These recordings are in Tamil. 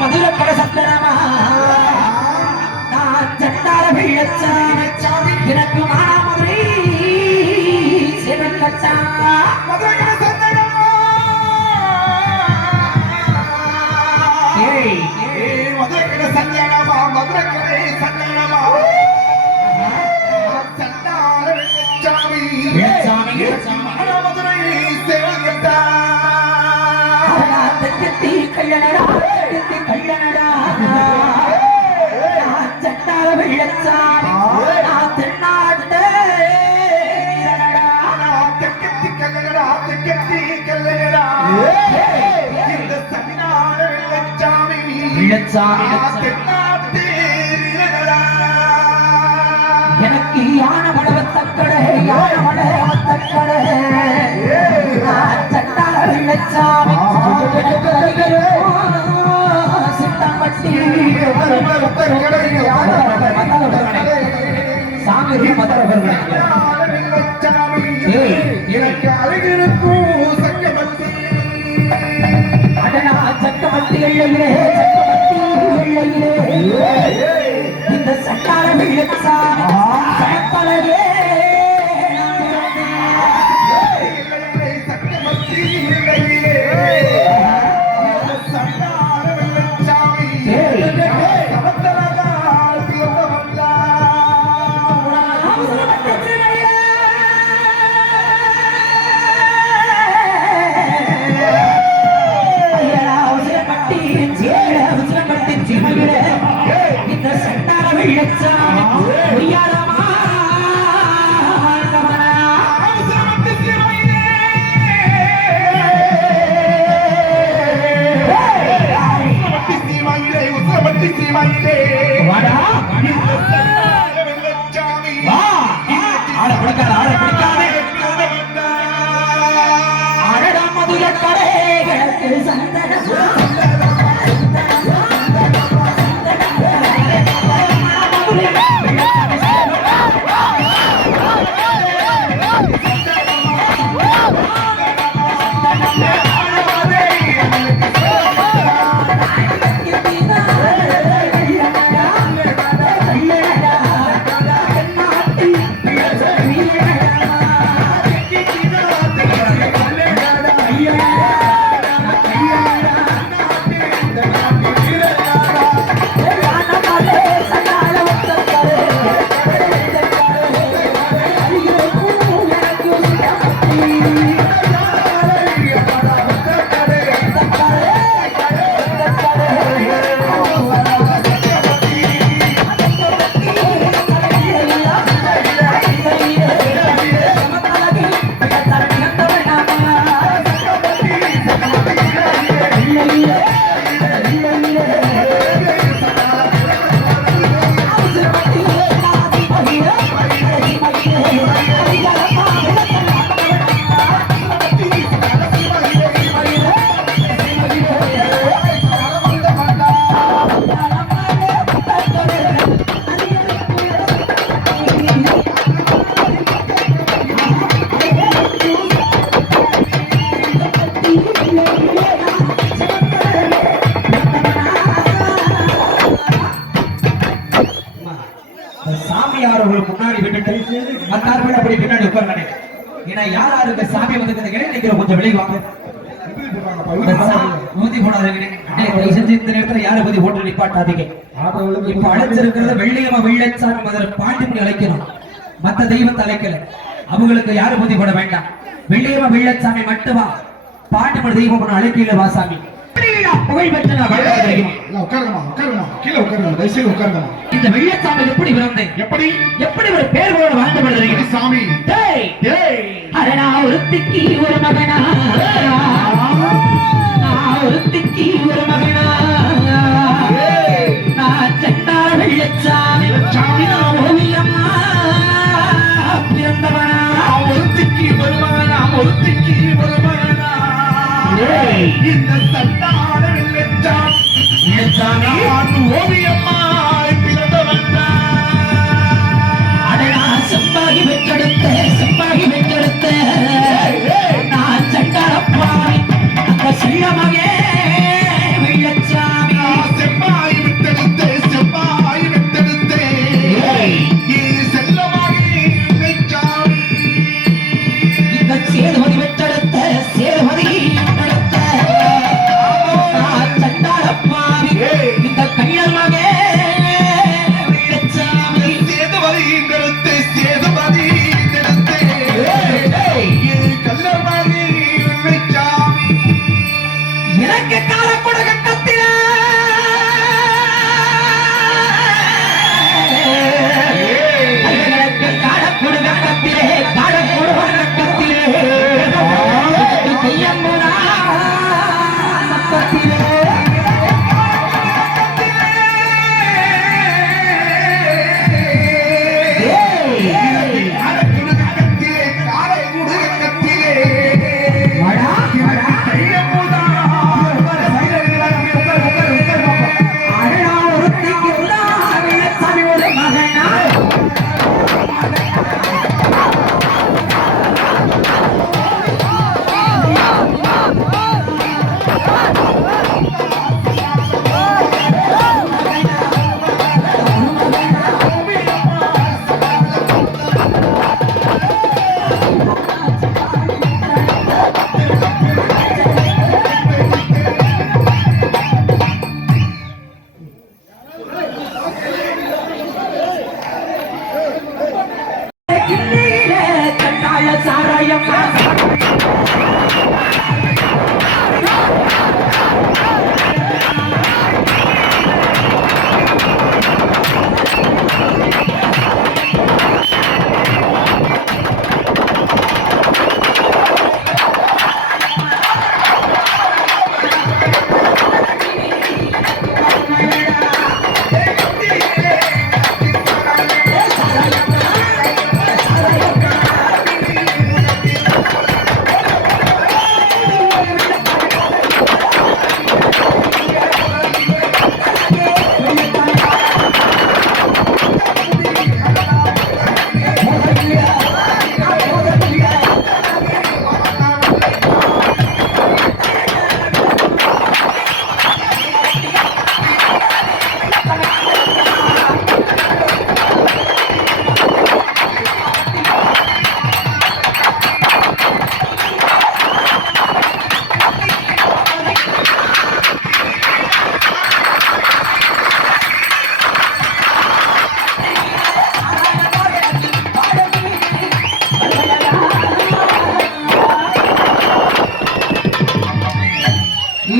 மதுரக்கட சந்தனமா நான் சண்டார வெள்ளச்சாமி எனக்கு மானாமதுரை சிவக்கச்சா மதுரக்கட சந்தனமா மதுரக்கட சந்தனமா மதுரக்கடை சந்தனமா சண்டார வெள்ளச்சாமி மானாமதுரை சிவக்கச்சா கட்டி கள்ளனடா கள்ளனடா சட்டார வெள்ளச்சாமி நான் தென்னாட்டு தெக்கத்தி கல்லடா தெக்கத்தி கல்லடா இந்த சன்னார வெள்ளச்சாமி தென்னாட்டு எனக்கு யான மடவத்தக்கடை யான மடவத்தக்கடை சட்டார வெள்ளச்சாமி சித்தம்பட்டி சாமி சக்கமட்டி எல்லையிலே இந்த சட்டார வெள்ளச்சாமி சமத்தலையே முன்னாடி விட்டுட்டு மத்தார்கள் அப்படி பின்னாடி உட்கார்ந்தானே ஏன்னா யார் யாருக்கு சாமி வந்து நினைக்கிற கொஞ்சம் விலை வாங்க ஊதி போடாதீங்க இந்த நேரத்தில் யாரை பத்தி ஓட்டு நிப்பாட்டாதீங்க இப்ப அழைச்சிருக்கிறது வெள்ளியம்மா வெள்ளச்சாமி அதில் பாண்டிமணி அழைக்கணும் மத்த தெய்வத்தை அழைக்கல அவங்களுக்கு யாரை பத்தி போட வேண்டாம் வெள்ளியம்மா வெள்ளச்சாமி மட்டுமா பாண்டிமணி தெய்வம் அழைக்கல வாசாமி புகழ் பெற்ற இந்த வெள்ளச்சாமி எப்படி பிறந்தேன் எப்படி ஒரு பேர்களோடு வாழ்ந்து சாமி ஒருத்திக்கு ஒரு மகனா ஒருத்திக்கு ஒரு மகனா நான் செண்டார் வெள்ளச்சாமி ஓவியம்மா பிறந்தவனா ஒருத்திக்கு ஒரு மகனா ஒருத்திக்கு ஒரு மகனா இந்த சண்டார வெள்ளச்சாமி ஓவியம்மாய் பிறந்தவனா அடடா செம்பாகி பெற்றெடுத்த நான் சண்டாரப்பாய் அந்த செல்லமகே வெள்ளச்சாமி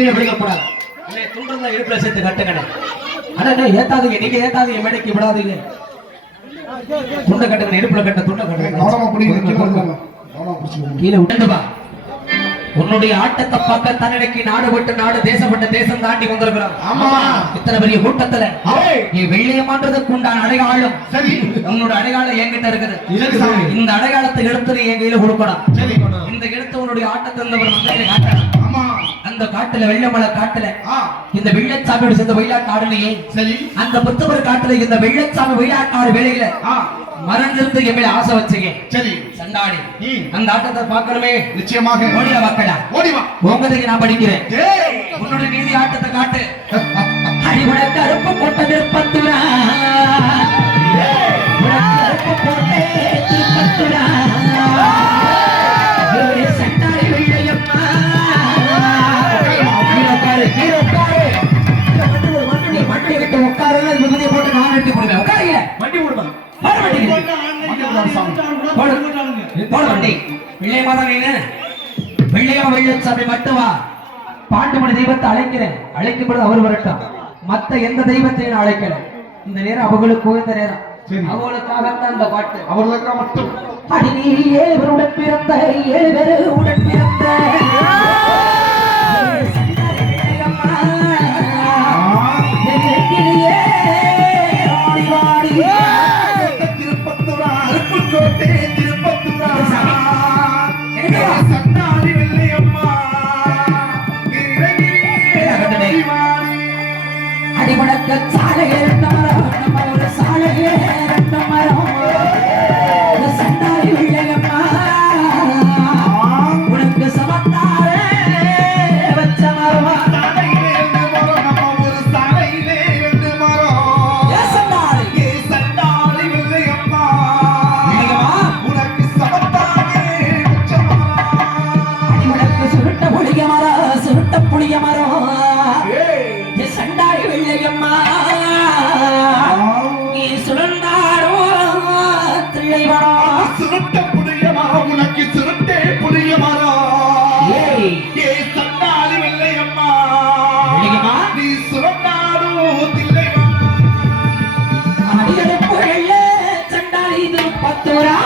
கீழே விழுகக்கூடாது. துண்டுறதா இடுப்புல சேர்த்து கட்டுங்கண்ணே. அண்ணா ஏத்தாதீங்க, நீங்க ஏத்தாதீங்க, மேடைக்கு விடாதீங்க. துண்டை கட்டுங்க, இடுப்புல கட்ட துண்டை கட்டுங்க. கீழே விட்டுப்பா. உன்னுடைய ஆட்டத்தை பார்க்க தன்னடைக்கு நாடு விட்டு நாடு, தேசப்பட்ட தேசம் தாண்டி வந்திருக்கிறான். இத்தனை பெரிய கூட்டத்துல நீ வெள்ளையமான்றதுக்கு உண்டான அடையாளம் உன்னோட அடையாளம் என்கிட்ட இருக்குது. இந்த அடையாளத்தை எடுத்து நீ என் கையில கொடுக்கணும். இந்த எடுத்து உன்னுடைய ஆட்டத்தை காட்டணும். அந்த காட்டுல வெள்ளமலை காட்டுல இந்த வெள்ளச்சாமியோட சேர்ந்த வெள்ளாட்டாடுலையே அந்த புத்தவர் காட்டுல இந்த வெள்ளச்சாமி வெள்ளாட்டாடு வேலையில மறைஞ்சிருந்து என் மேல ஆசை வச்சீங்க. சரி சண்டாடி அந்த ஆட்டத்தை பார்க்கணுமே. நிச்சயமாக ஓடியா வாக்கடா, ஓடிவா. உங்கதைக்கு நான் படிக்கிறேன். உன்னோட நீதி ஆட்டத்தை காட்டு. அடிபட கருப்பு போட்ட திருப்பத்துரா, கருப்பு போட்டே திருப்பத்துரா, சண்டாடி வெள்ளையம்மா. வண்டி விட்டு உட்காரு, போட்டு நான் வெட்டி போடுவேன். உட்காருங்க, வண்டி போடுவேன். வெள்ளச்சாமி மட்டும் வா. பாண்டுமணி தெய்வத்தை அழைக்கிறேன். அழைக்கப்படும் அவர் வரட்டும். மத்த எந்த தெய்வத்தையும் நான் அழைக்கல. இந்த நேரம் அவங்களுக்கு இந்த நேரம் அவங்களுக்காகத்தான் இந்த பாட்டு. அவர்களுக்காக மட்டும். அடி நீ 7 பேருடன் பிறந்த 7 பேருடன் பிறந்த அடிமடக்க சாலையே மரம், நம்ம ஒரு சாலையே மரம். சண்டாரி வெள்ளையம்மா உனக்கு சமத்தாரே வச்ச மரம். புளிய மரம் சண்டாரி வெள்ளையம்மா நீ சுழந்தாரோ திரை மரம். சுருட்ட புளிய மரம் உனக்கு சுருட்டே புளிய மரம். ஏ சண்டாரி வெள்ளையம்மா கோயம்புத்தூரா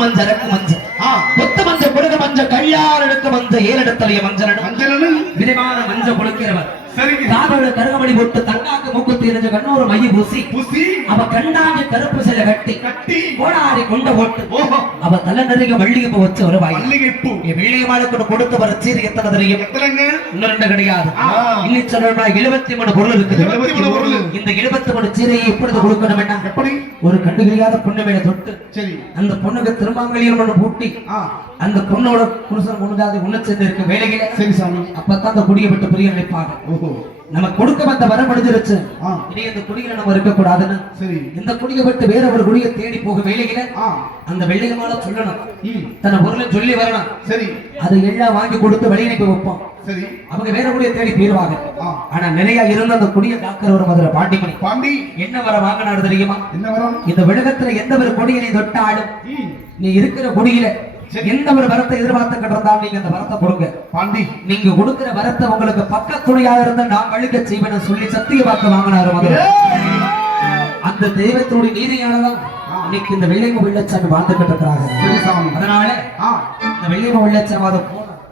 மஞ்சளுக்கு மஞ்சள் கொத்த மஞ்சள் கொடுக்க மஞ்சள் கல்யாணனுக்கு மஞ்சள் ஏழெடுத்தலைய மஞ்சள் விதமான மஞ்சள் கொடுக்கிறவர் காதோட கருகமணி போட்டு தங்காக்கு மூக்குத்தி எரிஞ்ச கண்ணூர் மைய பூசி அவ கண்ணாங்க கருப்பு சில கட்டி கோடாரி கொண்ட போட்டு அவ தலை நிறைய மல்லிகைப்பூ வச்சு ஒரு மல்லிகைப்பூ வெள்ளியமாளுக்கு கொடுத்து வர சீரி எத்தனை தெரியும் இன்னும் ரெண்டு கிடையாது இன்னும் சொல்லணும்னா 73 பொருள் இருக்குது இந்த 73 சீரையை எப்பொழுது கொடுக்கணும் என்ன எப்படி ஒரு கண்டு கிடையாத பொண்ணு மேல தொட்டு சரி அந்த பொண்ணுக்கு திருமாங்கலியம் ஒண்ணு பூட்டி அந்த பொண்ணோட புருஷன் பொண்ணுதாது உன்ன சேர்ந்து இருக்க வேலையில சரி சாமி அப்பதான் அந்த குடியை விட்டு பிரிய நினைப்பாங்க நம்ம கொடுக்க வந்த வர முடிஞ்சிருச்சு இனி இந்த குடியில நம்ம இருக்க கூடாதுன்னு சரி இந்த குடியை விட்டு வேற ஒரு குடியை தேடி போக வேலையில அந்த வெள்ளையமால சொல்லணும் தன்னை பொருளை சொல்லி வரணும் சரி அதை எல்லாம் வாங்கி கொடுத்து வெளியனுக்கு வைப்போம் சரி அவங்க வேற குடியை தேடி போயிருவாங்க ஆனா நிறைய இருந்த அந்த குடியை காக்கிற ஒரு மதுரை பாண்டி என்ன வர வாங்கினாரு தெரியுமா என்ன வரும் இந்த விழுகத்துல எந்த ஒரு கொடியை தொட்டாலும் நீ இருக்கிற குடியில எந்த ஒரு வரத்தை எதிர்பார்த்து கிடந்தாலும் நீங்க அந்த வரத்தை கொடுங்க பாண்டி நீங்க கொடுக்கிற வரத்தை உங்களுக்கு பக்க துணையாக இருந்தா நான் கழிக்க செய்வேன் சொல்லி சத்திய வாக்கு வாங்கினாரு மதுரை அந்த தெய்வத்தினுடைய நீதியானதான் இன்னைக்கு இந்த வெள்ளையம்ம வெள்ளச்சாமி வாழ்ந்துகிட்டு இருக்கிறாங்க அதனால இந்த வெள்ளையம்ம வெள்ளச்சாமி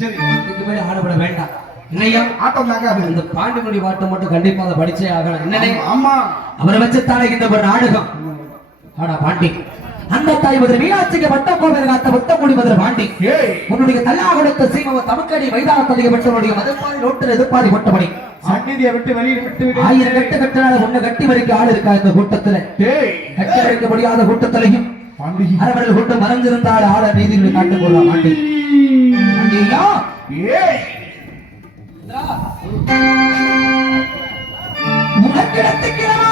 சரி இதுக்கு மேல ஆடப்பட வேண்டாம் இல்லையா ஆட்டம் தாங்க இந்த பாண்டிமுடி பாட்டம் மட்டும் கண்டிப்பா அதை படிச்சே ஆகணும் என்னனே ஆமா அவரை வச்சுத்தானே இந்த ஒரு நாடகம் ஆனா பாண்டி அந்த தாய் மதுரை மீனாட்சிக்கு வட்ட கோவில் காத்த முத்தமுடி மதுரை பாண்டி உன்னுடைய தல்லா கொடுத்த சீமவ தமக்கடி மைதானத்ததிக பெற்றவனுடைய மதப்பாதி நோட்டில் எதிர்பாதி பட்டபடி சந்நிதியை விட்டு வெளியில் விட்டு 1000 கட்டு கட்டினால ஒண்ணு கட்டி வரைக்கும் ஆள் இருக்கா இந்த கூட்டத்துல கட்டி வைக்க முடியாத கூட்டத்திலையும் அரவர்கள் கொண்டு மறைஞ்சிருந்தால் ஆள நீதிகளை காட்டுக் கொள்ளலாம் பாண்டி பாண்டியா உனக்கிடத்துக்கிறார்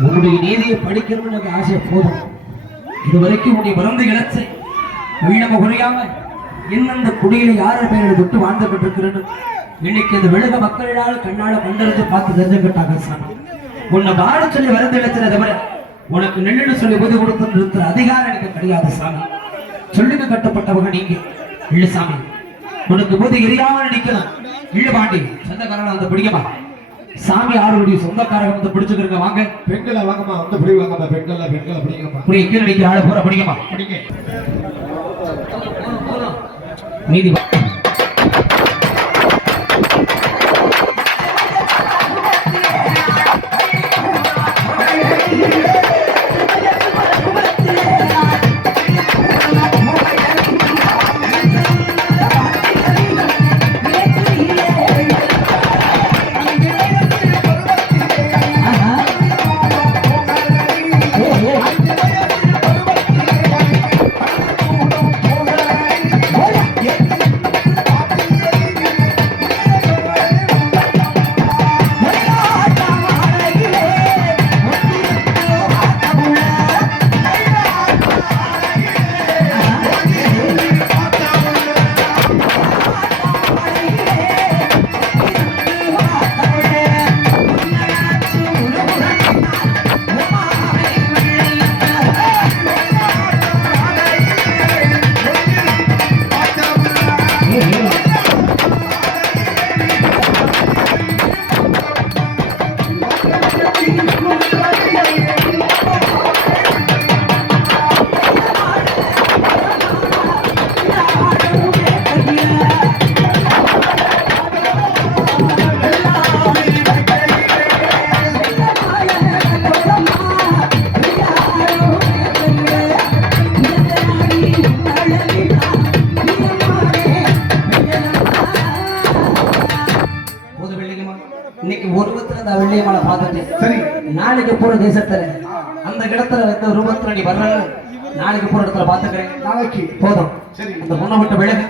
உன்னுடைய நீதியை படிக்கணும்னு எனக்கு ஆசை போதும். இதுவரைக்கும் உன்னை மறந்து இழச்சு வீணம குறையாம எந்தெந்த குடியில யார பெயரை விட்டு வாழ்ந்து கொண்டிருக்கிறேன்னு இன்னைக்கு இந்த வெளுக மக்களிடால் கண்ணால கண்டறிந்து பார்த்து தெரிஞ்சுக்கிட்டாங்க சாமி. உன்னை வாழ சொல்லி வரந்து இழச்சதை தவிர உனக்கு நெல்லுன்னு சொல்லி உதவி கொடுத்து நிறுத்துற அதிகாரம் எனக்கு கிடையாது சாமி. சொல்லுங்க கட்டப்பட்டவங்க நீங்க இல்ல சாமி. உனக்கு போது எரியாம நிக்கணும் இல்ல பாண்டி சொந்தக்காரன் அந்த பிடிக்குமா சாமி ஆளுடைய சொந்தக்காரங்க வந்து பிடிச்சுக்கிறங்க வாங்க. பெண்களை வாங்கம்மா வந்து பிடி வாங்கம்மா. பெண்களை பிடிங்கம்மா. இப்படி கீழே நிக்கிற ஆளு பூரா பிடிக்குமா பிடிங்க. நீதி இன்னைக்கு உருவத்துல அந்த வெள்ளியமலை பார்த்துட்டு சரி நாளைக்கு போற தேசத்துல அந்த இடத்துல வந்து ரூபத்துல நீ வர்ற நாளைக்கு போற இடத்துல பாத்துக்கிறேன். நாளைக்கு போதும் சரி. அந்த பொண்ணை விட்டு விலகு.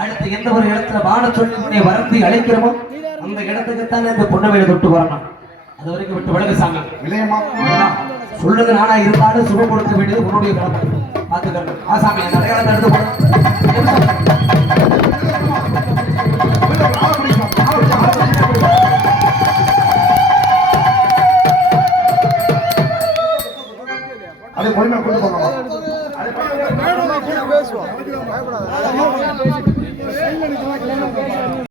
அடுத்து எந்த ஒரு இடத்துல வாழ சொல்லி உன்னை வரந்து அழைக்கிறோமோ அந்த இடத்துக்கு தானே இந்த பொண்ணை வேலை தொட்டு வரணும். அது வரைக்கும் விட்டு விலகு சாமி. விளையமா சொல்றது நானா இருந்தாலும் சுகம் கொடுக்க வேண்டியது உன்னுடைய கடமை. பாத்துக்கிறேன் ஆசாமி அந்த அடையாளத்தை எடுத்து போட அதை பொறுமையா கொண்டு போகலாம்.